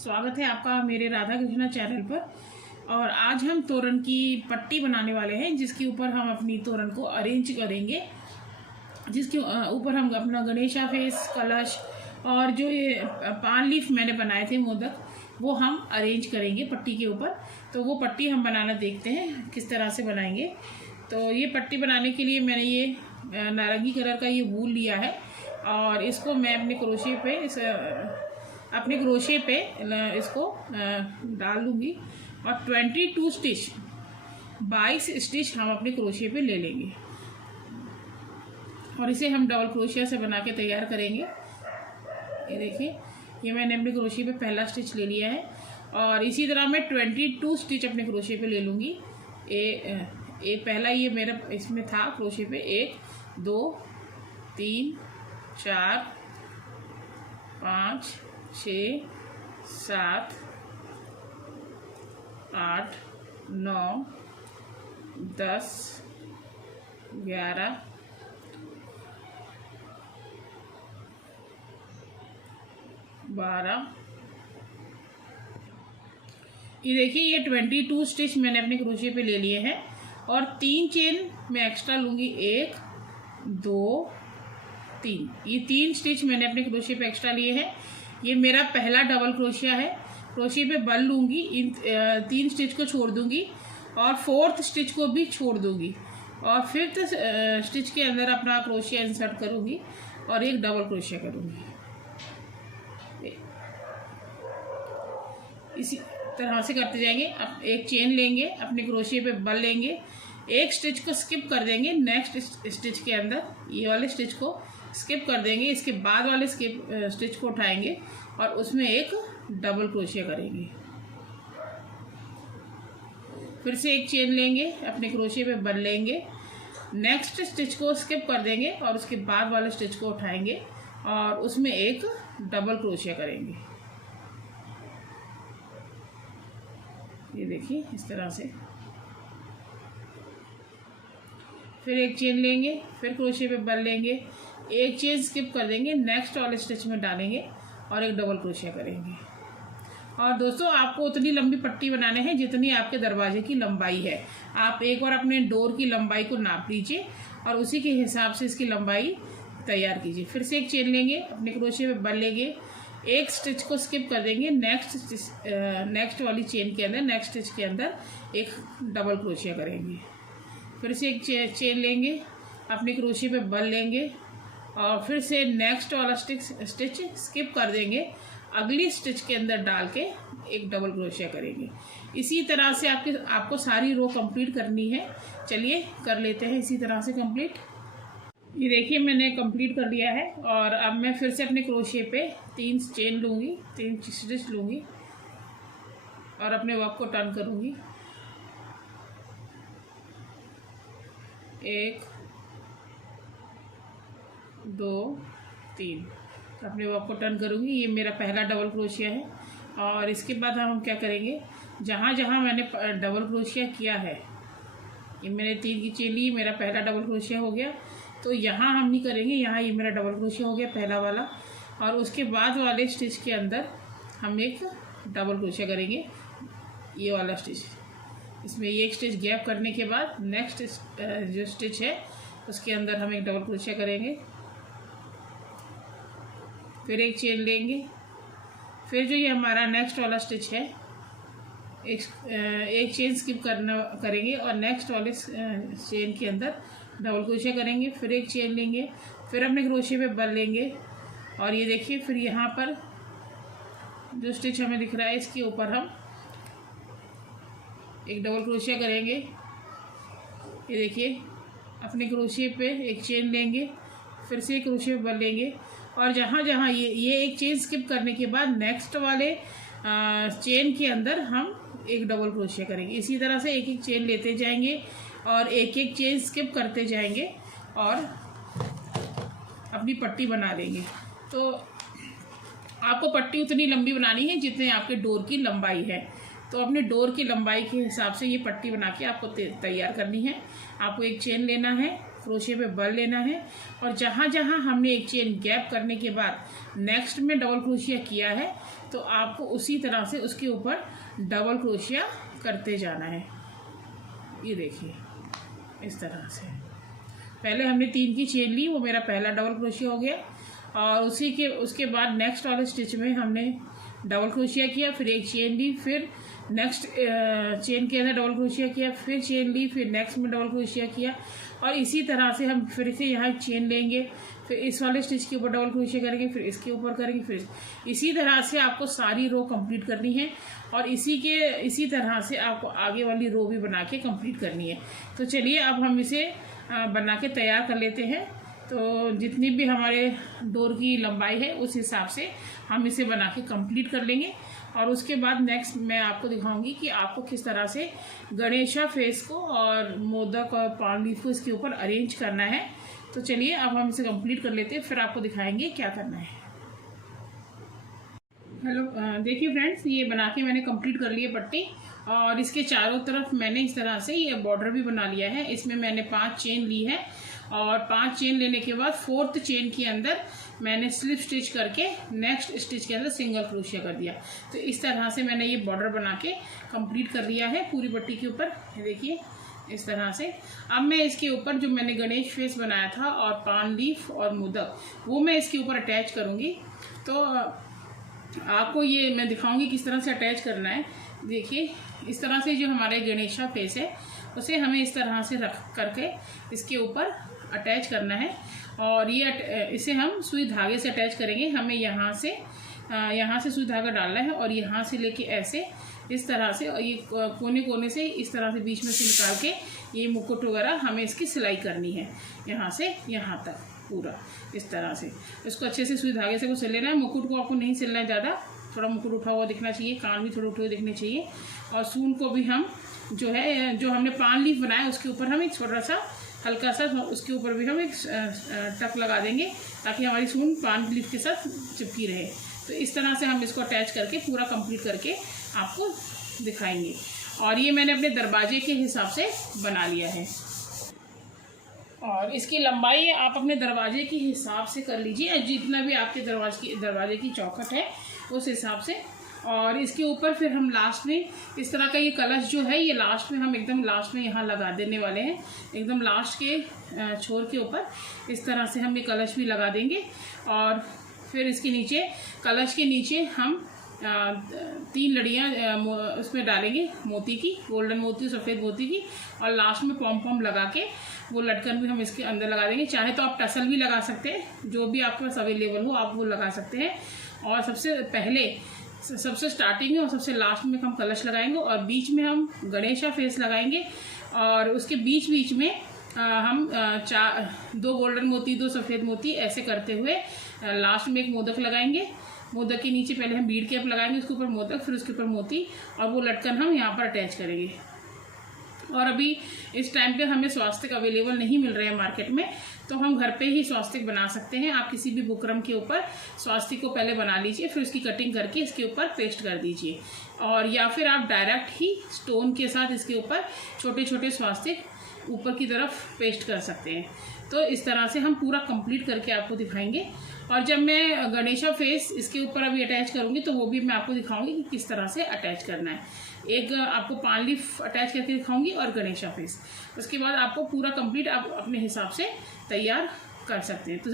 स्वागत है आपका मेरे राधा कृष्णा चैनल पर। और आज हम तोरण की पट्टी बनाने वाले हैं, जिसके ऊपर हम अपनी तोरण को अरेंज करेंगे, जिसके ऊपर हम अपना गणेशा फेस, कलश और जो ये 5 लीफ मैंने बनाए थे मोदक, वो हम अरेंज करेंगे पट्टी के ऊपर। तो वो पट्टी हम बनाना देखते हैं किस तरह से बनाएंगे। तो ये पट्टी बनाने के लिए मैंने ये नारंगी कलर का ये वूल लिया है और इसको मैं अपने क्रोशे पे इसको डाल लूँगी और 22 स्टिच 22 स्टिच हम अपने क्रोशे पे ले लेंगे और इसे हम डबल क्रोशिया से बना के तैयार करेंगे। ये देखिए, ये मैंने अपने क्रोशे पे पहला स्टिच ले लिया है और इसी तरह मैं 22 स्टिच अपने क्रोशे पे ले लूँगी। ये पहला ये मेरा इसमें था क्रोशे पे 1 2 3 4 5 6 7 8 9 10 11 12। ये देखिए, ये 22 स्टिच मैंने अपने क्रोशे पे ले लिए हैं और 3 चेन मैं एक्स्ट्रा लूँगी। 1 2 3, ये 3 स्टिच मैंने अपने क्रोशे पे एक्स्ट्रा लिए हैं। ये मेरा पहला डबल क्रोशिया है। क्रोशे पे बल लूँगी, इन 3 स्टिच को छोड़ दूँगी और 4th स्टिच को भी छोड़ दूँगी और 5th स्टिच के अंदर अपना क्रोशिया इंसर्ट करूँगी और एक डबल क्रोशिया करूँगी। इसी तरह से करते जाएंगे। अब एक चेन लेंगे, अपने क्रोशिया पे बल लेंगे, एक स्टिच को स्किप कर देंगे, नेक्स्ट स्टिच के अंदर ये वाले स्टिच को स्किप कर देंगे, इसके बाद वाले स्टिच को उठाएंगे और उसमें एक डबल क्रोशिया करेंगे। फिर से एक चेन लेंगे, अपने क्रोशिया पे बल लेंगे, नेक्स्ट स्टिच को स्किप कर देंगे और उसके बाद वाले स्टिच को उठाएंगे और उसमें एक डबल क्रोशिया करेंगे। ये देखिए, इस तरह से। फिर एक चेन लेंगे, फिर क्रोशे पे बल लेंगे, एक चेन स्किप कर देंगे, नेक्स्ट वाले स्टिच में डालेंगे और एक डबल क्रोशिया करेंगे। और दोस्तों, आपको उतनी लंबी पट्टी बनाने हैं जितनी आपके दरवाजे की लंबाई है। आप एक बार अपने डोर की लंबाई को नाप लीजिए और उसी के हिसाब से इसकी लंबाई तैयार कीजिए। फिर से एक चेन लेंगे, अपने क्रोशे पे बल लेंगे, एक स्टिच को स्किप कर देंगे, नेक्स्ट वाली चेन के अंदर, नेक्स्ट स्टिच के अंदर एक डबल क्रोशिया करेंगे। फिर से एक चेन लेंगे, अपने क्रोशे पे बल लेंगे और फिर से नेक्स्ट वाला स्टिच स्किप कर देंगे, अगली स्टिच के अंदर डाल के एक डबल क्रोशिया करेंगे। इसी तरह से आपको सारी रो कंप्लीट करनी है। चलिए कर लेते हैं इसी तरह से कंप्लीट। ये देखिए, मैंने कंप्लीट कर लिया है और अब मैं फिर से अपने क्रोशिया पे 3 चेन लूँगी, 3 स्टिच लूँगी और अपने वर्क को टर्न करूँगी। 1 2 3, अपने वर्क को टर्न करूँगी। ये मेरा पहला डबल क्रोशिया है और इसके बाद हम क्या करेंगे, जहाँ जहाँ मैंने डबल क्रोशिया किया है, ये मैंने 3 की चेन ली, मेरा पहला डबल क्रोशिया हो गया। तो यहाँ हम नहीं करेंगे, यहाँ ये मेरा डबल क्रोशिया हो गया पहला वाला और उसके बाद वाले स्टिच के अंदर हम एक डबल क्रोशिया करेंगे। ये वाला स्टिच, इसमें ये एक स्टिच गैप करने के बाद नेक्स्ट जो स्टिच है उसके अंदर हम एक डबल क्रोशिया करेंगे। फिर एक चेन लेंगे, फिर जो ये हमारा नेक्स्ट वाला स्टिच है एक चेन स्किप करेंगे और नेक्स्ट वाले चेन के अंदर डबल क्रोशिया करेंगे। फिर एक चेन लेंगे, फिर अपने क्रोशिया पे बल लेंगे और ये देखिए, फिर यहाँ पर जो स्टिच हमें दिख रहा है इसके ऊपर हम एक डबल क्रोशिया करेंगे। ये देखिए, अपने क्रोशिया पे एक चेन लेंगे, फिर से एक क्रोशिया पे बल लेंगे और जहाँ जहाँ ये एक चेन स्किप करने के बाद नेक्स्ट वाले चेन के अंदर हम एक डबल क्रोशिया करेंगे। इसी तरह से एक एक चेन लेते जाएंगे और एक एक चेन स्किप करते जाएंगे और अपनी पट्टी बना लेंगे। तो आपको पट्टी उतनी लंबी बनानी है जितने आपके डोर की लंबाई है। तो अपने डोर की लंबाई के हिसाब से ये पट्टी बना के आपको तैयार करनी है। आपको एक चेन लेना है, क्रोशिया पे बल लेना है और जहाँ जहाँ हमने एक चेन गैप करने के बाद नेक्स्ट में डबल क्रोशिया किया है तो आपको उसी तरह से उसके ऊपर डबल क्रोशिया करते जाना है। ये देखिए इस तरह से पहले हमने 3 की चेन ली, वो मेरा पहला डबल क्रोशिया हो गया और उसके बाद नेक्स्ट वाले स्टिच में हमने डबल क्रोशिया किया, फिर एक चेन ली, फिर नेक्स्ट चेन के अंदर डबल क्रोशिया किया, फिर चेन ली, फिर नेक्स्ट में डबल क्रोशिया किया और इसी तरह से हम फिर से यहाँ चेन लेंगे, फिर इस वाले स्टिच के ऊपर डबल क्रोशिया करेंगे, फिर इसके ऊपर करेंगे, फिर इसी तरह से आपको सारी रो कंप्लीट करनी है और इसी तरह से आपको आगे वाली रो भी बना के कंप्लीट करनी है। तो चलिए अब हम इसे बना के तैयार कर लेते हैं। तो जितनी भी हमारे डोर की लंबाई है उस हिसाब से हम इसे बना के कंप्लीट कर लेंगे और उसके बाद नेक्स्ट मैं आपको दिखाऊंगी कि आपको किस तरह से गणेशा फेस को और मोदक और पाम लीफ को इसके ऊपर अरेंज करना है। तो चलिए अब हम इसे कंप्लीट कर लेते हैं, फिर आपको दिखाएंगे क्या करना है। हेलो, देखिए फ्रेंड्स, ये बना के मैंने कंप्लीट कर लिया पट्टी और इसके चारों तरफ मैंने इस तरह से ये बॉर्डर भी बना लिया है। इसमें मैंने 5 चेन ली है और 5 चेन लेने के बाद 4th चेन के अंदर मैंने स्लिप स्टिच करके नेक्स्ट स्टिच के अंदर सिंगल क्रोशिया कर दिया। तो इस तरह से मैंने ये बॉर्डर बना के कंप्लीट कर लिया है पूरी पट्टी के ऊपर। देखिए इस तरह से अब मैं इसके ऊपर जो मैंने गणेश फेस बनाया था और पान लीफ और मोदक वो मैं इसके ऊपर अटैच करूँगी। तो आपको ये मैं दिखाऊंगी किस तरह से अटैच करना है। देखिए इस तरह से जो हमारे गणेशा फेस है उसे हमें इस तरह से रख करके इसके ऊपर अटैच करना है और ये इसे हम सुई धागे से अटैच करेंगे। हमें यहाँ से सुई धागा डालना है और यहाँ से लेके ऐसे इस तरह से और ये कोने कोने से इस तरह से बीच में से निकाल के ये मुकुट वगैरह हमें इसकी सिलाई करनी है, यहाँ से यहाँ तक पूरा इस तरह से। इसको अच्छे से सुई धागे से को सिल लेना है। मुकुट को आपको नहीं सिलना है ज़्यादा, थोड़ा मुकुट उठा हुआ दिखना चाहिए, कान भी थोड़े उठे हुए दिखने चाहिए। और सून को भी हम जो हमने पान लीफ बनाया उसके ऊपर हम एक छोटा सा हल्का सा उसके ऊपर भी हम एक टक लगा देंगे ताकि हमारी सून पान लीफ के साथ चिपकी रहे। तो इस तरह से हम इसको अटैच करके पूरा कंप्लीट करके आपको दिखाएंगे। और ये मैंने अपने दरवाजे के हिसाब से बना लिया है और इसकी लंबाई आप अपने दरवाजे के हिसाब से कर लीजिए, जितना भी आपके दरवाजे की चौखट है उस हिसाब से। और इसके ऊपर फिर हम लास्ट में इस तरह का ये कलश जो है ये लास्ट में हम एकदम लास्ट में यहाँ लगा देने वाले हैं। एकदम लास्ट के छोर के ऊपर इस तरह से हम ये कलश भी लगा देंगे और फिर इसके नीचे कलश के नीचे हम 3 लड़ियाँ उसमें डालेंगे मोती की, गोल्डन मोती, सफ़ेद मोती की और लास्ट में पॉम पॉम लगा के वो लटकन भी हम इसके अंदर लगा देंगे। चाहे तो आप टसल भी लगा सकते हैं, जो भी आपके पास अवेलेबल हो आप वो लगा सकते हैं। और सबसे स्टार्टिंग में और सबसे लास्ट में हम कलश लगाएंगे और बीच में हम गणेशा फेस लगाएंगे और उसके बीच में हम 2 गोल्डन मोती, 2 सफ़ेद मोती ऐसे करते हुए लास्ट में एक मोदक लगाएंगे। मोदक के नीचे पहले हम बीड कैप लगाएंगे, उसके ऊपर मोदक, फिर उसके ऊपर मोती और वो लटकन हम यहाँ पर अटैच करेंगे। और अभी इस टाइम पे हमें स्वास्तिक अवेलेबल नहीं मिल रहे हैं मार्केट में, तो हम घर पे ही स्वास्तिक बना सकते हैं। आप किसी भी बुकरम के ऊपर स्वास्तिक को पहले बना लीजिए, फिर उसकी कटिंग करके इसके ऊपर पेस्ट कर दीजिए और या फिर आप डायरेक्ट ही स्टोन के साथ इसके ऊपर छोटे छोटे स्वास्तिक ऊपर की तरफ पेस्ट कर सकते हैं। तो इस तरह से हम पूरा कंप्लीट करके आपको दिखाएंगे। और जब मैं गणेशा फेस इसके ऊपर अभी अटैच करूँगी तो वो भी मैं आपको दिखाऊंगी कि किस तरह से अटैच करना है। एक आपको पान लीफ अटैच करके दिखाऊंगी और गणेशा फेस, उसके बाद आपको पूरा कंप्लीट आप अपने हिसाब से तैयार कर सकते हैं। तो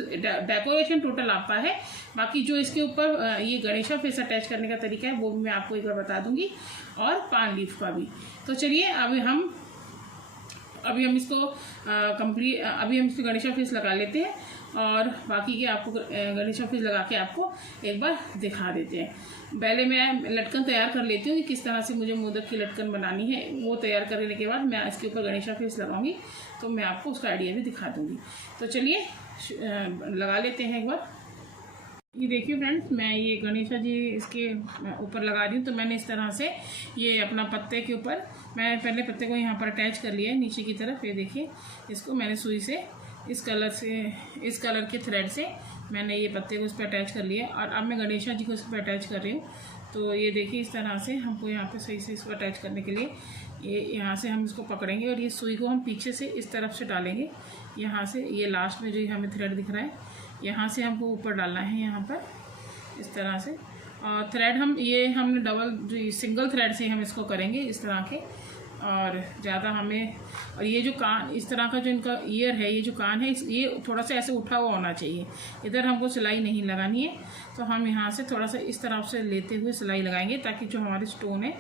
डेकोरेशन टोटल आपका है, बाकी जो इसके ऊपर ये गणेशा फेस अटैच करने का तरीका है वो भी मैं आपको एक बार बता दूंगी और पान लीफ का भी। तो चलिए अभी हम इसको गणेशा फेस लगा लेते हैं और बाकी के आपको गणेशा फेस लगा के आपको एक बार दिखा देते हैं। पहले मैं लटकन तैयार कर लेती हूँ कि किस तरह से मुझे मोदक की लटकन बनानी है। वो तैयार करने के बाद मैं इसके ऊपर गणेशा फेस लगाऊंगी तो मैं आपको उसका आइडिया भी दिखा दूँगी। तो चलिए लगा लेते हैं एक बार। ये देखिए फ्रेंड्स, मैं ये गणेशा जी इसके ऊपर लगा रही हूँ। तो मैंने इस तरह से ये अपना पत्ते के ऊपर मैं पहले पत्ते को यहाँ पर अटैच कर लिया है नीचे की तरफ। ये देखिए, इसको मैंने सुई से इस कलर के थ्रेड से मैंने ये पत्ते को इस पर अटैच कर लिया और अब मैं गणेशा जी को इस पर अटैच कर रही हूँ। तो ये देखिए इस तरह से हमको यहाँ पे सही से इसको अटैच करने के लिए ये यहाँ से हम इसको पकड़ेंगे और ये सुई को हम पीछे से इस तरफ से डालेंगे। यहाँ से ये लास्ट में जो हमें थ्रेड दिख रहा है, यहाँ से हमको ऊपर डालना है यहाँ पर इस तरह से। और थ्रेड हमने डबल जो सिंगल थ्रेड से हम इसको करेंगे इस तरह के। और ज़्यादा हमें, और ये जो कान इस तरह का जो इनका ईयर है, ये जो कान है ये थोड़ा सा ऐसे उठा हुआ होना चाहिए। इधर हमको सिलाई नहीं लगानी है, तो हम यहाँ से थोड़ा सा इस तरफ से लेते हुए सिलाई लगाएंगे ताकि जो हमारे स्टोन है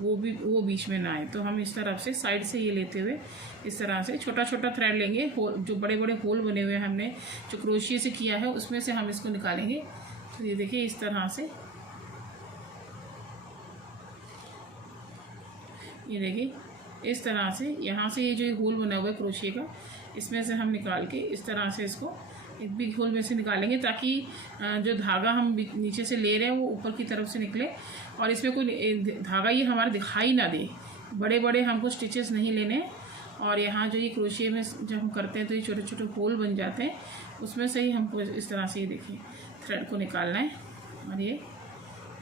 वो बीच में ना आए। तो हम इस तरफ से साइड से ये लेते हुए इस तरह से छोटा छोटा थ्रेड लेंगे। जो बड़े बड़े होल बने हुए हैं हमने जो क्रोशिया से किया है उसमें से हम इसको निकालेंगे। तो ये देखिए इस तरह से, ये देखिए इस तरह से यहाँ से ये जो होल बना हुआ है क्रोशिया का, इसमें से हम निकाल के इस तरह से इसको एक बिग होल में से निकालेंगे ताकि जो धागा हम नीचे से ले रहे हैं वो ऊपर की तरफ से निकले और इसमें कोई धागा ये हमारा दिखाई ना दे। बड़े बड़े हमको स्टिचेस नहीं लेने। और यहाँ जो ये क्रोशिया में जब हम करते हैं तो ये छोटे छोटे होल बन जाते हैं, उसमें से ही हमको इस तरह से ये देखिए थ्रेड को निकालना है। और ये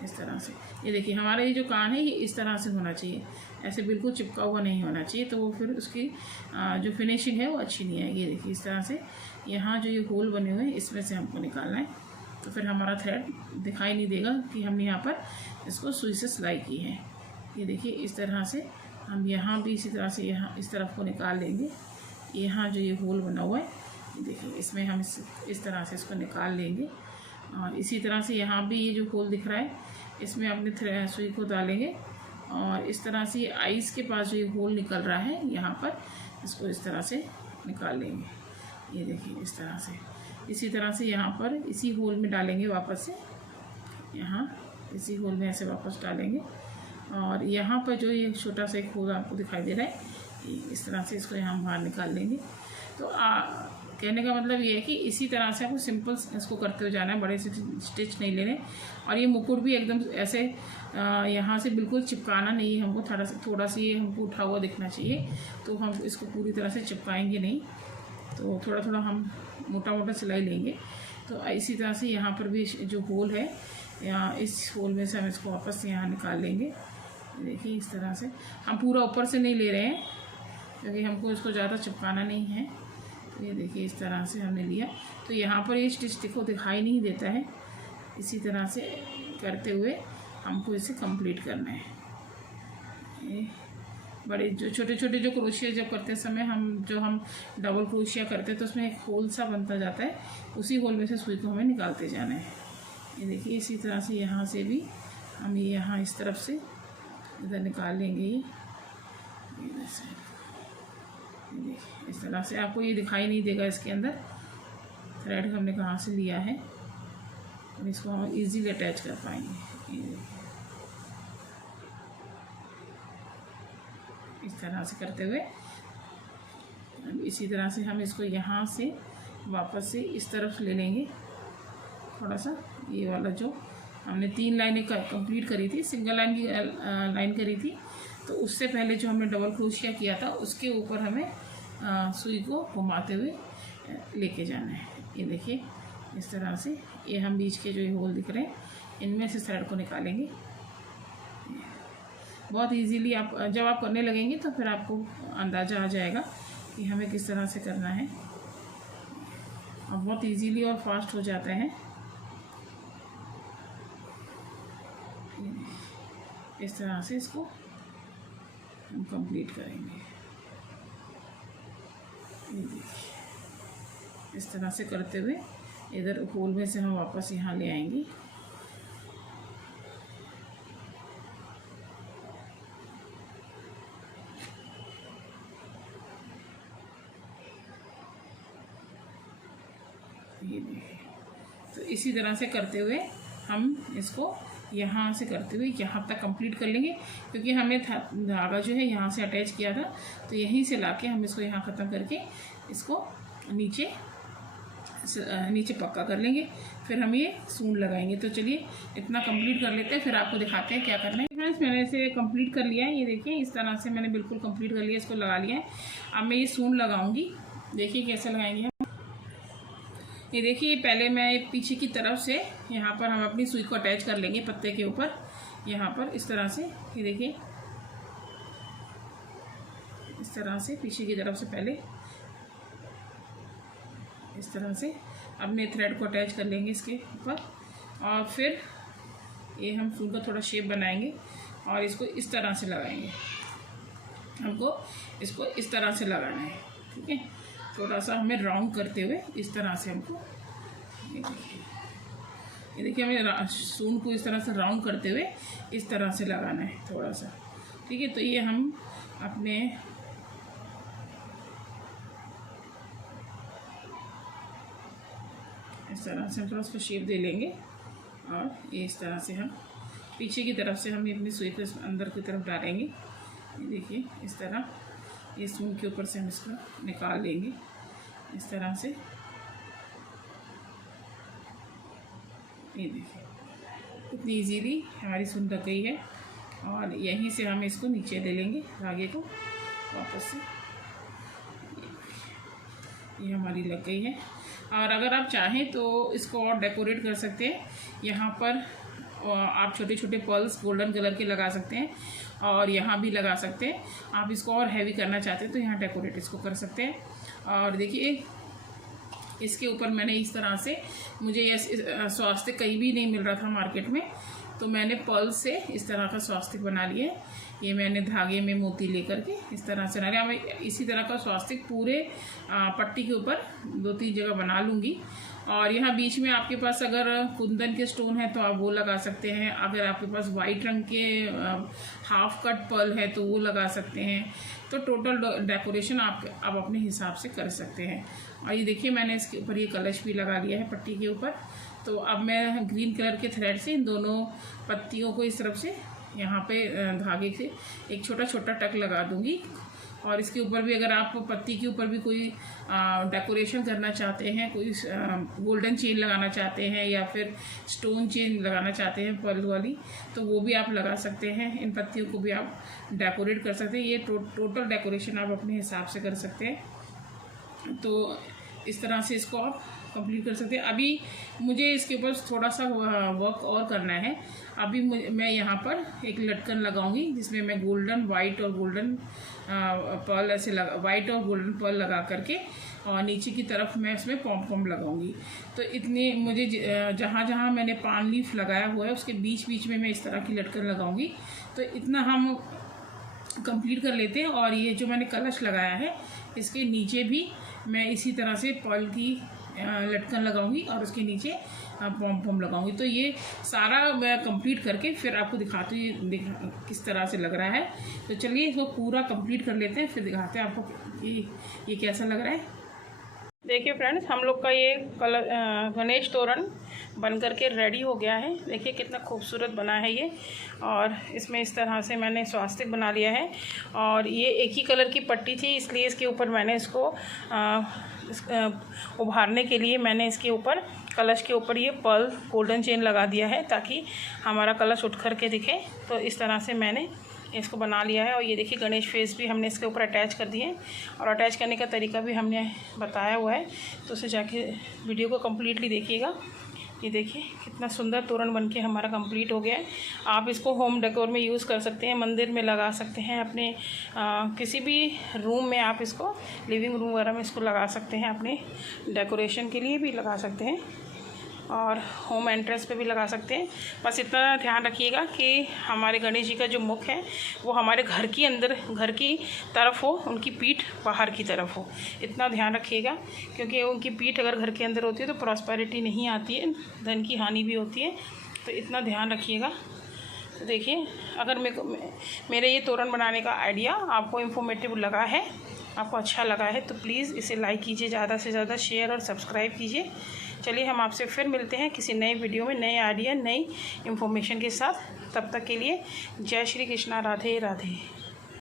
इस तरह से, ये देखिए हमारा ये जो कान है ये इस तरह से होना चाहिए, ऐसे बिल्कुल चिपका हुआ नहीं होना चाहिए, तो वो फिर उसकी जो फिनिशिंग है वो अच्छी नहीं आएगी। ये देखिए इस तरह से यहाँ जो ये होल बने हुए हैं इसमें से हमको निकालना है, तो फिर हमारा थ्रेड दिखाई नहीं देगा कि हमने यहाँ पर इसको सुई से सिलाई की है। ये देखिए इस तरह से हम यहाँ भी इसी तरह से यहाँ इस तरफ को निकाल लेंगे। यहाँ जो ये होल बना हुआ है ये देखिए इसमें हम इस तरह से इसको निकाल लेंगे। और इसी तरह से यहाँ भी ये जो होल दिख रहा है इसमें अपने सुई को डालेंगे और इस तरह से आइस के पास जो ये होल निकल रहा है यहाँ पर इसको इस तरह से निकाल लेंगे। ये देखिए इस तरह से, इसी तरह से यहाँ पर इसी होल में डालेंगे वापस से, यहाँ इसी होल में ऐसे वापस डालेंगे। और यहाँ पर जो ये छोटा सा एक होल आपको दिखाई दे रहा है इस तरह से इसको यहाँ बाहर निकाल लेंगे। तो कहने का मतलब ये है कि इसी तरह से आपको सिंपल इसको करते हुए जाना है, बड़े से स्टिच नहीं लेने। और ये मुकुट भी एकदम ऐसे यहाँ से बिल्कुल चिपकाना नहीं है हमको, थोड़ा सा ये हमको उठा हुआ दिखना चाहिए, तो हम इसको पूरी तरह से चिपकाएंगे नहीं, तो थोड़ा थोड़ा हम मोटा मोटा सिलाई लेंगे। तो इसी तरह से यहाँ पर भी जो होल है यहाँ इस होल में से हम इसको वापस से यहाँ निकाल लेंगे। देखिए इस तरह से हम पूरा ऊपर से नहीं ले रहे हैं क्योंकि हमको इसको ज़्यादा चिपकाना नहीं है। तो ये देखिए इस तरह से हमने लिया, तो यहाँ पर ये स्टिच देखो दिखाई नहीं देता है। इसी तरह से करते हुए हमको इसे कंप्लीट करना है। ये बड़े जो छोटे छोटे जो क्रोशिया जब करते समय हम डबल क्रोशिया करते हैं तो उसमें एक होल सा बनता जाता है, उसी होल में से सुई को हमें निकालते जाना है। ये देखिए इसी तरह से यहाँ से भी हम ये यहाँ इस तरफ से इधर निकाल लेंगे। ये देखिए इस तरह से आपको ये दिखाई नहीं देगा इसके अंदर थ्रेड हमने कहाँ से लिया है, और इसको हम इजीली अटैच कर पाएंगे। ये इस तरह से करते हुए इसी तरह से हम इसको यहाँ से वापस से इस तरफ ले लेंगे। थोड़ा सा ये वाला जो हमने 3 लाइनें कंप्लीट करी थी, सिंगल लाइन की लाइन करी थी, तो उससे पहले जो हमने डबल क्रोशिया किया था उसके ऊपर हमें सुई को घुमाते हुए लेके जाना है। ये देखिए इस तरह से ये हम बीच के जो ये होल दिख रहे हैं इनमें से थ्रेड को निकालेंगे। बहुत इजीली आप जब आप करने लगेंगे तो फिर आपको अंदाज़ा आ जाएगा कि हमें किस तरह से करना है, और बहुत इजीली और फास्ट हो जाता है। इस तरह से इसको हम कंप्लीट करेंगे। इस तरह से करते हुए इधर होल में से हम वापस यहाँ ले आएंगे। ये देखिए, तो इसी तरह से करते हुए हम इसको यहाँ से करते हुए यहाँ तक कंप्लीट कर लेंगे, क्योंकि हमने धागा जो है यहाँ से अटैच किया था, तो यहीं से लाके हम इसको यहाँ ख़त्म करके इसको नीचे पक्का कर लेंगे, फिर हम ये सून लगाएंगे। तो चलिए इतना कंप्लीट कर लेते हैं, फिर आपको दिखाते हैं क्या करना है। फ्रेंड्स मैंने इसे कंप्लीट कर लिया है, ये देखिए इस तरह से मैंने बिल्कुल कंप्लीट कर लिया, इसको लगा लिया है। अब मैं ये सून लगाऊंगी, देखिए कैसे लगाएंगे हम। ये देखिए पहले मैं पीछे की तरफ से यहाँ पर हम अपनी सुई को अटैच कर लेंगे पत्ते के ऊपर, यहाँ पर इस तरह से। ये देखिए इस तरह से पीछे की तरफ से पहले इस तरह से अपने थ्रेड को अटैच कर लेंगे इसके ऊपर, और फिर ये हम फूल का थोड़ा शेप बनाएंगे और इसको इस तरह से लगाएंगे। हमको इसको इस तरह से लगाना है, ठीक है। थोड़ा सा हमें राउंड करते हुए इस तरह से हमको, ये देखिए हमें सून को इस तरह से राउंड करते हुए इस तरह से लगाना है थोड़ा सा, ठीक है। तो ये हम अपने इस तरह से थोड़ा उसको शेप दे लेंगे और ये इस तरह से हम पीछे की तरफ से हम अपनी सुई को अंदर की तरफ डालेंगे। ये देखिए इस तरह ये सून के ऊपर से हम इसको निकाल लेंगे इस तरह से। ये देखिए कितनी इजीली हमारी सून लग गई है, और यहीं से हम इसको नीचे ले लेंगे धागे को वापस से। ये हमारी लग गई है, और अगर आप चाहें तो इसको और डेकोरेट कर सकते हैं। यहाँ पर आप छोटे छोटे पर्ल्स गोल्डन कलर के लगा सकते हैं, और यहाँ भी लगा सकते हैं। आप इसको और हैवी करना चाहते हैं तो यहाँ डेकोरेट इसको कर सकते हैं। और देखिए इसके ऊपर मैंने इस तरह से, मुझे ये स्वास्तिक कहीं भी नहीं मिल रहा था मार्केट में, तो मैंने पर्ल से इस तरह का स्वास्तिक बना लिया है। ये मैंने धागे में मोती लेकर के इस तरह से बना लिया। मैं इसी तरह का स्वास्तिक पूरे पट्टी के ऊपर 2-3 जगह बना लूँगी। और यहाँ बीच में आपके पास अगर कुंदन के स्टोन है तो आप वो लगा सकते हैं। अगर आपके पास वाइट रंग के हाफ कट पर्ल है तो वो लगा सकते हैं। तो टोटल डेकोरेशन आप अपने हिसाब से कर सकते हैं। और ये देखिए मैंने इसके ऊपर ये कलश भी लगा लिया है पट्टी के ऊपर। तो अब मैं ग्रीन कलर के थ्रेड से इन दोनों पत्तियों को इस तरफ से यहाँ पे धागे से एक छोटा छोटा टक लगा दूँगी। और इसके ऊपर भी अगर आप पत्ती के ऊपर भी कोई डेकोरेशन करना चाहते हैं, कोई गोल्डन चेन लगाना चाहते हैं या फिर स्टोन चेन लगाना चाहते हैं पर्ल वाली, तो वो भी आप लगा सकते हैं। इन पत्तियों को भी आप डेकोरेट कर सकते हैं। ये टोटल डेकोरेशन आप अपने हिसाब से कर सकते हैं। तो इस तरह से इसको आप कंप्लीट कर सकते हैं। अभी मुझे इसके ऊपर थोड़ा सा वर्क और करना है। अभी मैं यहाँ पर एक लटकन लगाऊंगी जिसमें मैं गोल्डन वाइट और गोल्डन पर्ल ऐसे वाइट और गोल्डन पर्ल लगा करके, और नीचे की तरफ मैं इसमें पॉम लगाऊंगी। तो इतने मुझे जहाँ जहाँ मैंने पान लीफ लगाया हुआ है उसके बीच बीच में मैं इस तरह की लटकन लगाऊंगी। तो इतना हम कंप्लीट कर लेते हैं। और ये जो मैंने कलश लगाया है इसके नीचे भी मैं इसी तरह से पर्ल की लटकन लगाऊंगी और उसके नीचे पॉम लगाऊंगी। तो ये सारा मैं कंप्लीट करके फिर आपको दिखाती हूँ किस तरह से लग रहा है। तो चलिए इसको पूरा कंप्लीट कर लेते हैं, फिर दिखाते हैं आपको कि ये कैसा लग रहा है। देखिए फ्रेंड्स, हम लोग का ये गणेश तोरण बन करके रेडी हो गया है। देखिए कितना खूबसूरत बना है ये। और इसमें इस तरह से मैंने स्वास्तिक बना लिया है। और ये एक ही कलर की पट्टी थी, इसलिए इसके ऊपर मैंने इसको उभारने के लिए मैंने इसके ऊपर कलश के ऊपर ये पर्ल गोल्डन चेन लगा दिया है ताकि हमारा कलश उठ कर के दिखे। तो इस तरह से मैंने इसको बना लिया है। और ये देखिए गणेश फेस भी हमने इसके ऊपर अटैच कर दिए, और अटैच करने का तरीका भी हमने बताया हुआ है, तो उसे जाके वीडियो को कम्प्लीटली देखिएगा। ये देखिए कितना सुंदर तोरण बनके हमारा कंप्लीट हो गया है। आप इसको होम डेकोर में यूज़ कर सकते हैं, मंदिर में लगा सकते हैं, अपने किसी भी रूम में आप इसको, लिविंग रूम वगैरह में इसको लगा सकते हैं, अपने डेकोरेशन के लिए भी लगा सकते हैं, और होम एंट्रेंस पे भी लगा सकते हैं। बस इतना ध्यान रखिएगा कि हमारे गणेश जी का जो मुख है वो हमारे घर की अंदर, घर की तरफ हो, उनकी पीठ बाहर की तरफ हो। इतना ध्यान रखिएगा, क्योंकि उनकी पीठ अगर घर के अंदर होती है तो प्रॉस्पेरिटी नहीं आती है, धन की हानि भी होती है। तो इतना ध्यान रखिएगा। तो देखिए, अगर मेरे ये तोरण बनाने का आइडिया आपको इन्फॉर्मेटिव लगा है, आपको अच्छा लगा है, तो प्लीज़ इसे लाइक कीजिए, ज़्यादा से ज़्यादा शेयर और सब्सक्राइब कीजिए। चलिए हम आपसे फिर मिलते हैं किसी नए वीडियो में, नए आइडिया, नई इन्फॉर्मेशन के साथ। तब तक के लिए जय श्री कृष्णा, राधे राधे।